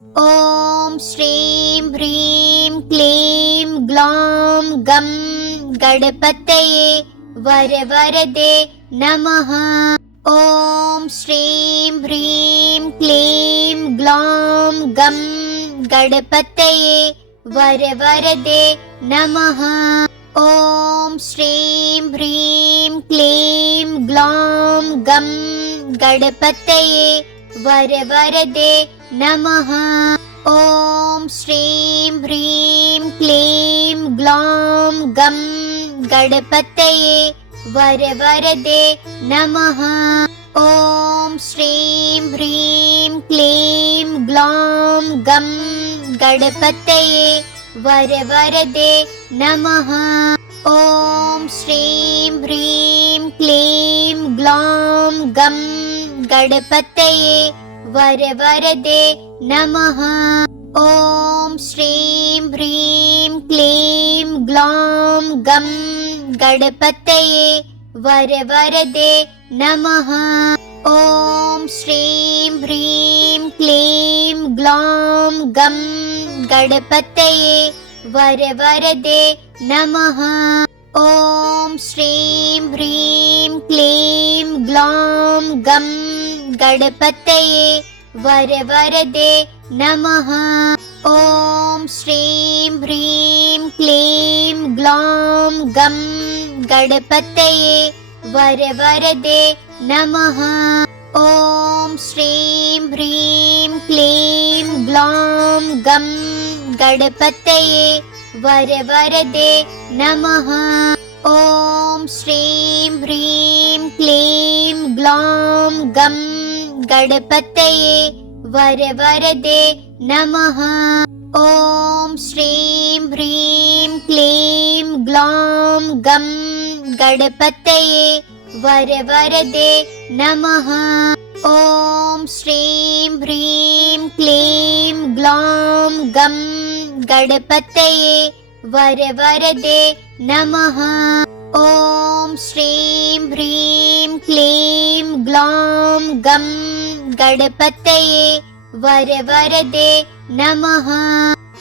ॐ श्रीं ह्रीं क्लीं ग्लौं गं गणपतये वरवरदे नमः। ॐ श्रीं ह्रीं क्लीं ग्लौं गं गणपतये वरवरदे नमः। ॐ श्रीं ह्रीं क्लीं ग्लौं गं गणपतये वरवरदे नमः। ॐ श्रीं ह्रीं क्लीं ग्लौं गं गणपतये वरवरदे नमः। ॐ श्रीं ह्रीं क्लीं ग्लौं गं गणपतये वरवरदे नमः। ॐ श्रीं ह्रीं क्लीं ग्लौं गं गणपतये वरवरदे नमः। ॐ श्रीं ह्रीं क्लीं ग्लौं गं गणपतये वरवरदे नमः। ॐ श्रीं ह्रीं क्लीं ग्लौं गं गणपतये वरवरदे नमः। ॐ श्रीं ह्रीं क्लीं ग्लौं गं गणपतये वरवरदे नमः। ॐ श्रीं ह्रीं क्लीं ग्लौं गं गणपतये वरवरदे नमः। ॐ श्रीं ह्रीं क्लीं ग्लौं गं गणपतये वरवरदे नमः। ॐ श्रीं ह्रीं क्लीं ग्लौं गं गणपतये वरवरदे नमः। ॐ श्रीं ह्रीं क्लीं ग्लौं गं गणपतये वरवरदे नमः। ॐ श्रीं ह्रीं क्लीं ग्लौं गं गणपतये वरवरदे नमः। ॐ श्रीं ह्रीं क्लीं ग्लौं गं गणपतये वरवरदे नमः।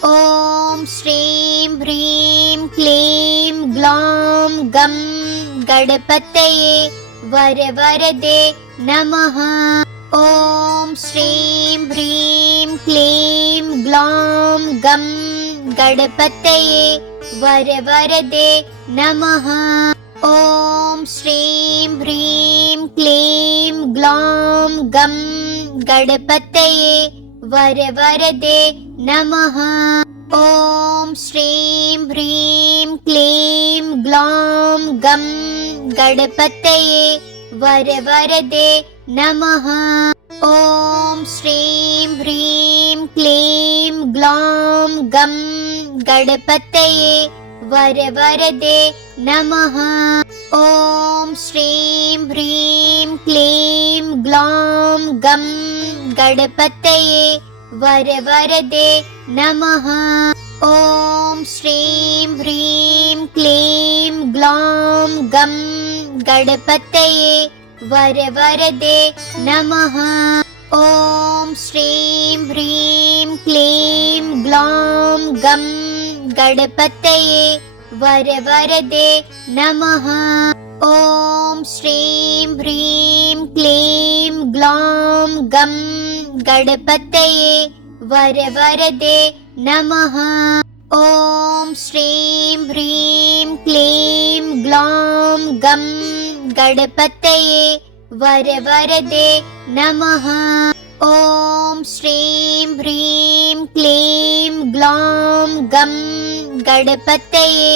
ॐ श्रीं ह्रीं क्लीं ग्लौं गं गणपतये वरवरदे नमः। ॐ श्रीं ह्रीं क्लीं ग्लौं गं गणपतये वरवरदे नमः। ॐ श्रीं ह्रीं क्लीं ग्लौं गं गणपतये वरवरदे नमः। ॐ श्रीं ह्रीं क्लीं ग्लौं गं गणपतये वरवरदे नमः। ॐ श्रीं ह्रीं क्लीं ग्लौं गं गणपतये वरवरदे नमः। ॐ श्रीं ह्रीं क्लीं ग्लौं गं गणपतये वरवरदे नमः। ॐ श्रीं ह्रीं क्लीं ग्लौं गं गणपतये वरवरदे नमः। ॐ श्रीं ह्रीं क्लीं ग्लौं गं गणपतये वरवरदे नमः। ॐ श्रीं ह्रीं क्लीं ग्लौं गं गणपतये वरवरदे नमः। ॐ श्रीं ह्रीं क्लीं ग्लौं गं गणपतये वरवरदे नमः। ॐ श्रीं ह्रीं क्लीं ग्लौं गं गणपतये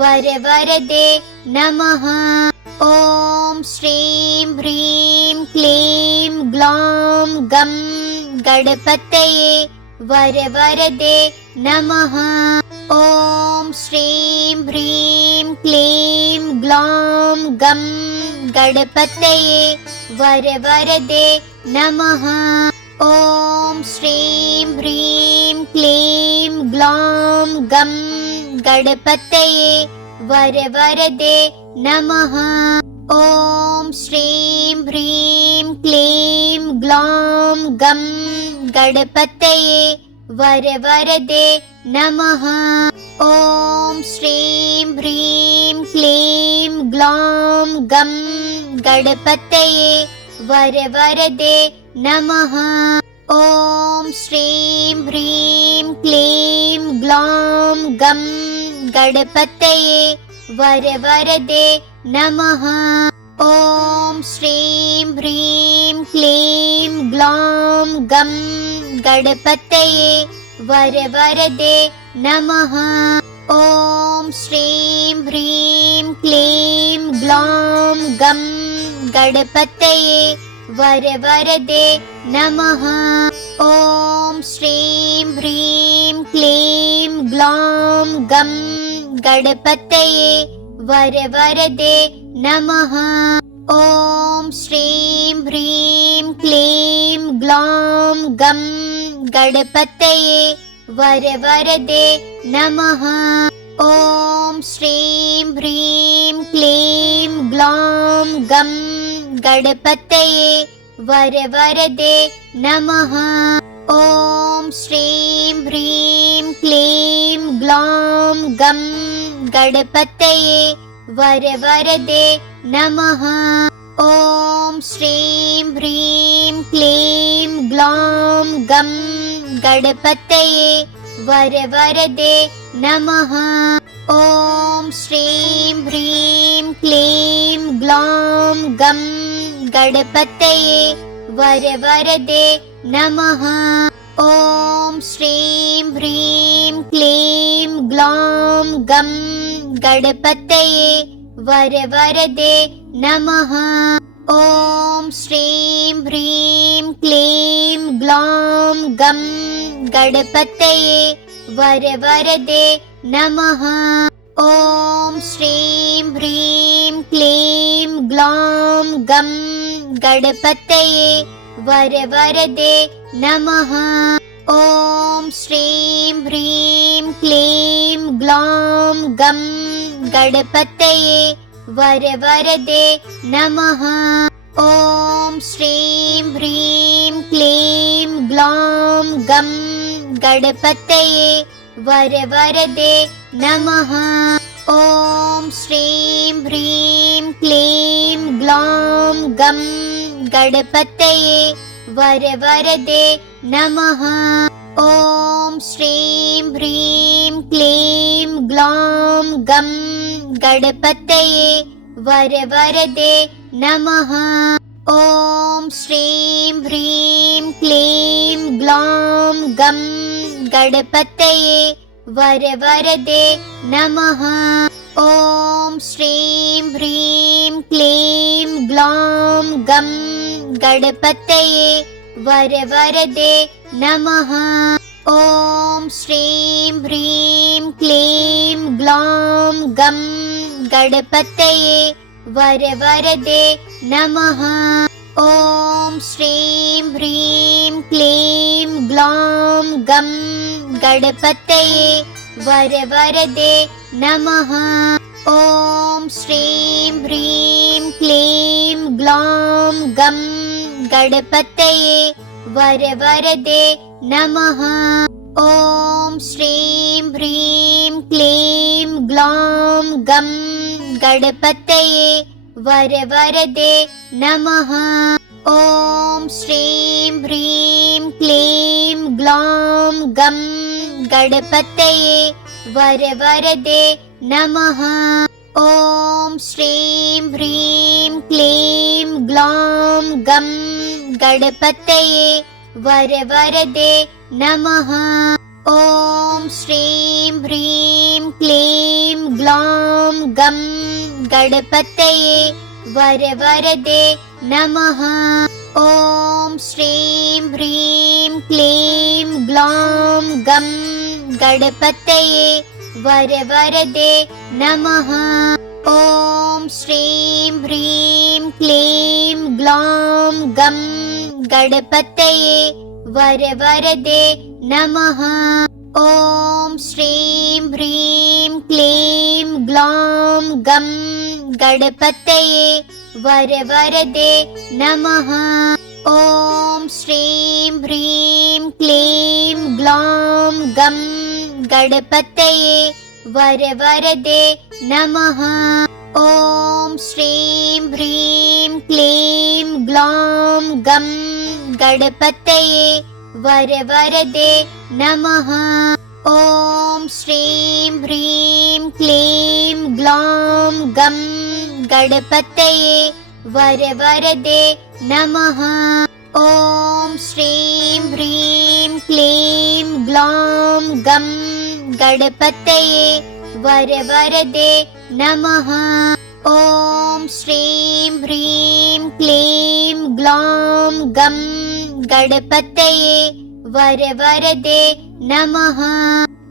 वरवरदे नमः। ॐ श्रीं ह्रीं क्लीं ग्लौं गं गणपतये वरवरदे नमः। ॐ श्रीं ह्रीं क्लीं ग्लौं गं गणपतये वरवरदे नमः। ॐ श्रीं ह्रीं क्लीं ग्लौं गं गणपतये वरवरदे नमः। ॐ श्रीं ह्रीं क्लीं ग्लौं गं गणपतये वरवरदे नमः। ॐ श्रीं ह्रीं क्लीं ग्लौं गं गणपतये वरवरदे नमः। ॐ श्रीं ह्रीं क्लीं ग्लौं गं गणपतये वरवरदे नमः। ॐ श्रीं ह्रीं क्लीं ग्लौं गं गणपतये वरवरदे नमः। ॐ श्रीं ह्रीं क्लीं ग्लौं गं गणपतये वरवरदे नमः। ॐ श्रीं ह्रीं क्लीं ग्लौं गं गणपतये वरवरदे नमः। ॐ श्रीं ह्रीं क्लीं ग्लौं गं गणपतये वरवरदे नमः। ॐ श्रीं ह्रीं क्लीं ग्लौं गं गणपतये वरवरदे नमः। ॐ श्रीं ह्रीं क्लीं ग्लौं गं गणपतये वरवरदे नमः। ॐ श्रीं ह्रीं क्लीं ग्लौं गं गणपतये वरवरदे नमः। ॐ श्रीं ह्रीं क्लीं ग्लौं गं गणपतये वरवरदे नमः। ॐ श्रीं ह्रीं क्लीं ग्लौं गं गणपतये वरवरदे नमः। ॐ श्रीं ह्रीं क्लीं ग्लौं गं गणपतये वरवरदे नमः। ॐ श्रीं ह्रीं क्लीं ग्लौं गं गणपतये वरवरदे नमः। ॐ श्रीं ह्रीं क्लीं ग्लौं गं गणपतये वरवरदे नमः। ॐ श्रीं ह्रीं क्लीं ग्लौं गं गणपतये वरवरदे नमः। ॐ श्रीं ह्रीं क्लीं ग्लौं गं गणपतये वरवरदे नमः। ॐ श्रीं ह्रीं क्लीं ग्लौं गं गणपतये वरवरदे नमः। ॐ श्रीं ह्रीं क्लीं ग्लौं गं गणपतये वरवरदे नमः। ॐ श्रीं ह्रीं क्लीं ग्लौं गं गणपतये वरवरदे नमः। ॐ श्रीं ह्रीं क्लीं ग्लौं गं गणपतये वरवरदे नमः। ॐ श्रीं ह्रीं क्लीं ग्लौं गं गणपतये वरवरदे नमः। ॐ श्रीं ह्रीं क्लीं ग्लौं गं गणपतये वरवरदे नमः। ॐ श्रीं ह्रीं क्लीं ग्लौं गं गणपतये वरवरदे नमः। ॐ श्रीं ह्रीं क्लीं ग्लौं गं गणपतये वरवरदे नमः। ॐ श्रीं ह्रीं क्लीं ग्लौं गं गणपतये वरवरदे नमः। ॐ श्रीं ह्रीं क्लीं ग्लौं गं गणपतये वरवरदे नमः। ॐ श्रीं ह्रीं क्लीं ग्लौं गं गणपतये वरवरदे नमः। ॐ श्रीं ह्रीं क्लीं ग्लौं गं गणपतये वरवरदे नमः। ॐ श्रीं ह्रीं क्लीं ग्लौं गं गणपतये वरवरदे नमः। ॐ श्रीं ह्रीं क्लीं ग्लौं गं गणपतये वरवरदे नमः। ॐ श्रीं ह्रीं क्लीं ग्लौं गं गणपतये वरवरदे नमः। ॐ श्रीं ह्रीं क्लीं ग्लौं गं गणपतये वरवरदे नमः। ॐ श्रीं ह्रीं क्लीं ग्लौं गं गणपतये वरवरदे नमः। ॐ श्रीं ह्रीं क्लीं ग्लौं गं गणपतये वरवरदे नमः।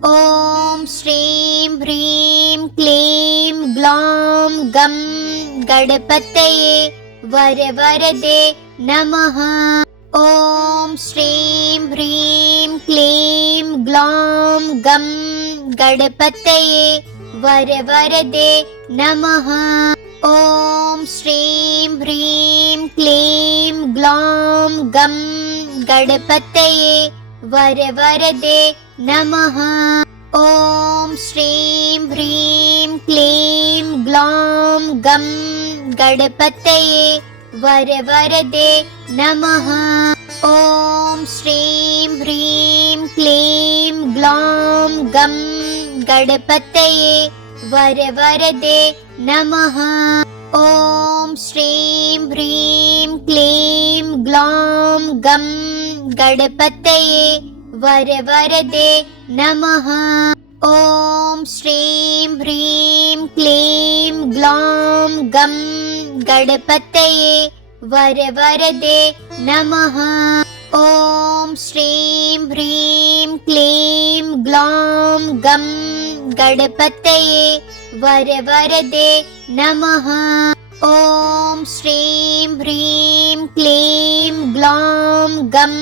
ॐ श्रीं ह्रीं क्लीं ग्लौं गं गणपतये वरवरदे नमः। ॐ श्रीं ह्रीं क्लीं ग्लौं गं गणपतये वरवरदे नमः। ॐ श्रीं ह्रीं क्लीं ग्लौं गं गणपतये वरवरदे नमः। ॐ श्रीं ह्रीं क्लीं ग्लौं गं गणपतये वरवरदे नमः। ॐ श्रीं ह्रीं क्लीं ग्लौं गं गणपतये वरवरदे नमः। ॐ श्रीं ह्रीं क्लीं ग्लौं गं गणपतये वरवरदे नमः। ॐ श्रीं ह्रीं क्लीं ग्लौं गं गणपतये वरवरदे नमः। ॐ श्रीं ह्रीं क्लीं ग्लौं गं गणपतये वरवरदे नमः। ॐ श्रीं ह्रीं क्लीं ग्लौं गं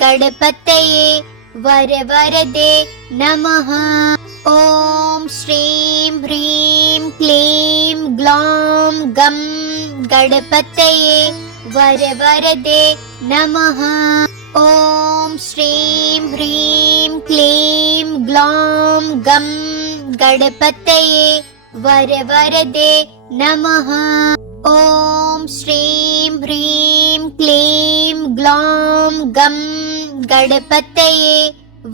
गणपतये वरवरदे नमः। ॐ श्रीं ह्रीं क्लीं ग्लौं गं गणपतये वरवरदे नमः। ॐ श्रीं ह्रीं क्लीं ग्लौं गं गणपतये वरवरदे नमः। ॐ श्रीं ह्रीं क्लीं ग्लौं गं गणपतये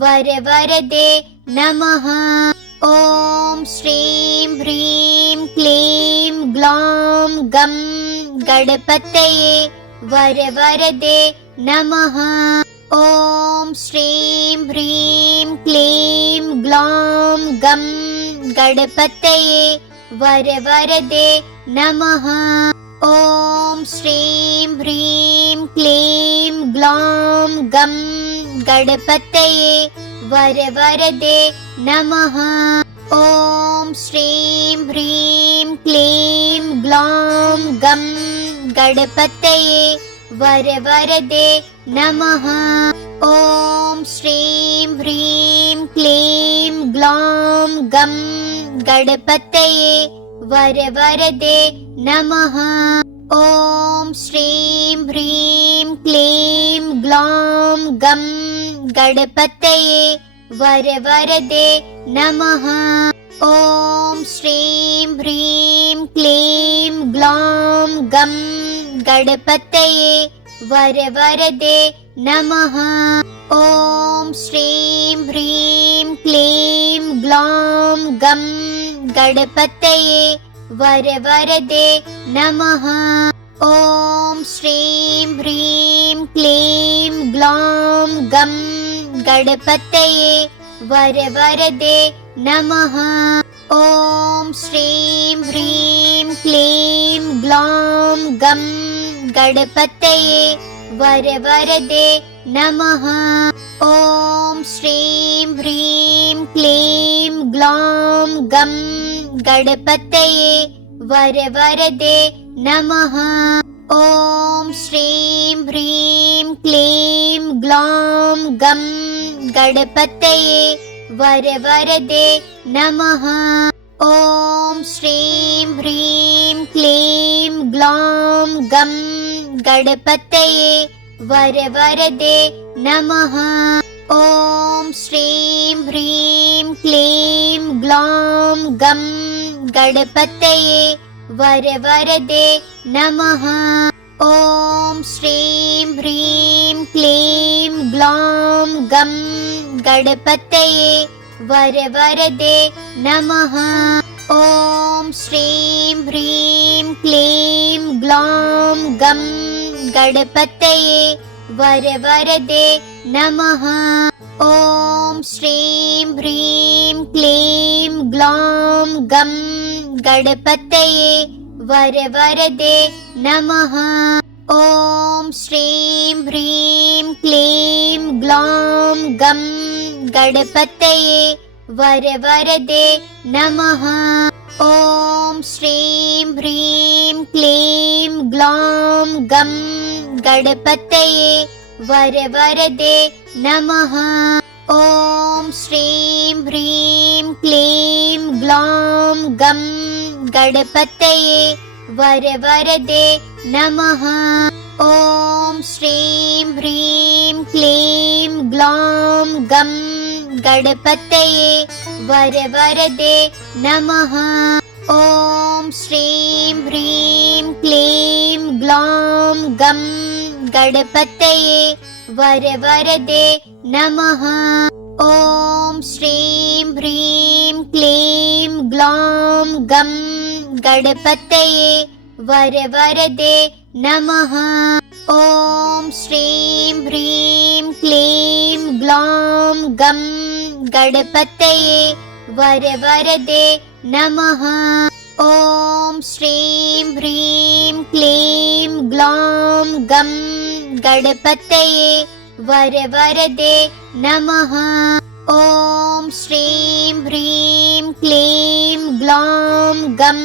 वरवरदे नमः। ॐ श्रीं ह्रीं क्लीं ग्लौं गं गणपतये वरवरदे नमः। ॐ श्रीं ह्रीं क्लीं ग्लौं गं गणपतये वरवरदे नमः। ॐ श्रीं ह्रीं क्लीं ग्लौं गं गणपतये वरवरदे नमः। ॐ श्रीं ह्रीं क्लीं ग्लौं गं गणपतये वरवरदे नमः। ॐ श्रीं ह्रीं क्लीं ग्लौं गं गणपतये वरवरदे नमः। ॐ श्रीं ह्रीं क्लीं ग्लौं गं गणपतये वरवरदे नमः। ॐ श्रीं ह्रीं क्लीं ग्लौं गं गणपतये वरवरदे नमः। ॐ श्रीं ह्रीं क्लीं ग्लौं गं गणपतये वरवरदे नमः। ॐ श्रीं ह्रीं क्लीं ग्लौं गं गणपतये वरवरदे नमः। ॐ श्रीं ह्रीं क्लीं ग्लौं गं गणपतये वरवरदे नमः। ॐ श्रीं ह्रीं क्लीं ग्लौं गं गणपतये वरवरदे नमः। ॐ श्रीं ह्रीं क्लीं ग्लौं गं गणपतये वरवरदे नमः। ॐ श्रीं ह्रीं क्लीं ग्लौं गं गणपतये वरवरदे नमः। ॐ श्रीं ह्रीं क्लीं ग्लौं गं गणपतये वरवरदे नमः। ॐ श्रीं ह्रीं क्लीं ग्लौं गं गणपतये वरवरदे नमः। ॐ श्रीं ह्रीं क्लीं ग्लौं गं गणपतये वरवरदे नमः। ॐ श्रीं ह्रीं क्लीं ग्लौं गं गणपतये वरवरदे नमः। ॐ श्रीं ह्रीं क्लीं ग्लौं गं गणपतये वरवरदे नमः। ॐ श्रीं ह्रीं क्लीं ग्लौं गं गणपतये वरवरदे नमः। ॐ श्रीं ह्रीं क्लीं ग्लौं गं गणपतये वरवरदे नमः। ॐ श्रीं ह्रीं क्लीं ग्लौं गं गणपतये वरवरदे नमः। ॐ श्रीं ह्रीं क्लीं ग्लौं गं गणपतये वरवरदे नमः। ॐ श्रीं ह्रीं क्लीं ग्लौं गं गणपतये वरवरदे नमः। ॐ श्रीं ह्रीं क्लीं ग्लौं गं गणपतये वरवरदे नमः। ॐ श्रीं ह्रीं क्लीं ग्लौं गं गणपतये वरवरदे नमः। ॐ श्रीं ह्रीं क्लीं ग्लौं गं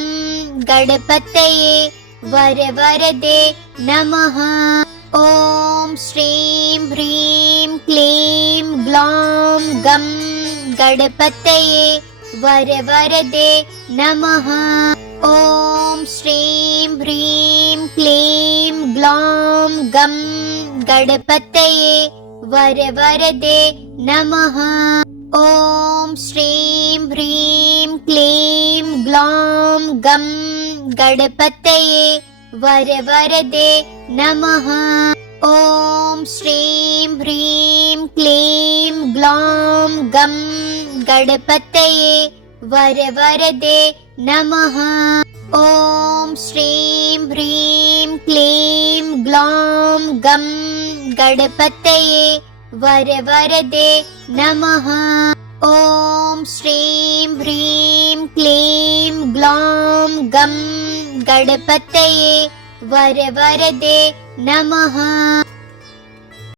गणपतये वरवरदे नमः। ॐ श्रीं ह्रीं क्लीं ग्लौं गं गणपतये वरवरदे नमः। ॐ श्रीं ह्रीं क्लीं ग्लौं गं गणपतये वरवरदे नमः। ॐ श्रीं ह्रीं क्लीं ग्लौं गं गणपतये वरवरदे नमः। ॐ श्रीं ह्रीं क्लीं ग्लौं गं गणपतये वरवरदे नमः। ॐ श्रीं ह्रीं क्लीं ग्लौं गं गणपतये वरवरदे नमः। ॐ श्रीं ह्रीं क्लीं ग्लौं गं गणपतये वरवरदे नमः।